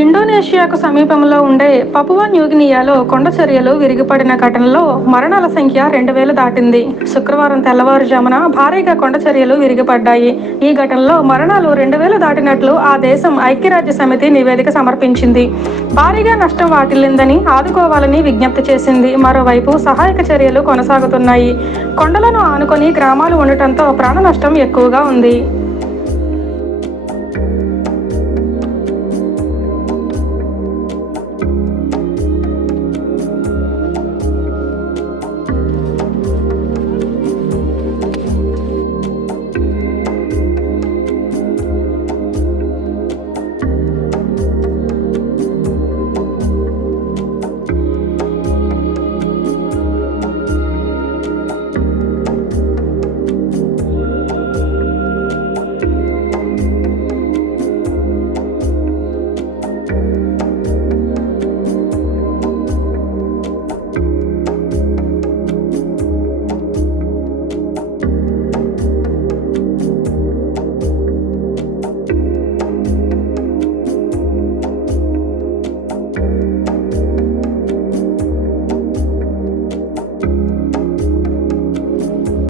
ఇండోనేషియాకు సమీపంలో ఉండే పపువా న్యూగినియాలో కొండ చర్యలు విరిగిపడిన ఘటనలో మరణాల సంఖ్య 2000 దాటింది. శుక్రవారం తెల్లవారుజామున భారీగా కొండ చర్యలు విరిగిపడ్డాయి. ఈ ఘటనలో మరణాలు 2000 దాటినట్లు ఆ దేశం ఐక్యరాజ్య సమితి నివేదిక సమర్పించింది. భారీగా నష్టం వాటిల్లిందని, ఆదుకోవాలని విజ్ఞప్తి చేసింది. మరోవైపు సహాయక చర్యలు కొనసాగుతున్నాయి. కొండలను ఆనుకొని గ్రామాలు ఉండటంతో ప్రాణ నష్టం ఎక్కువగా ఉంది.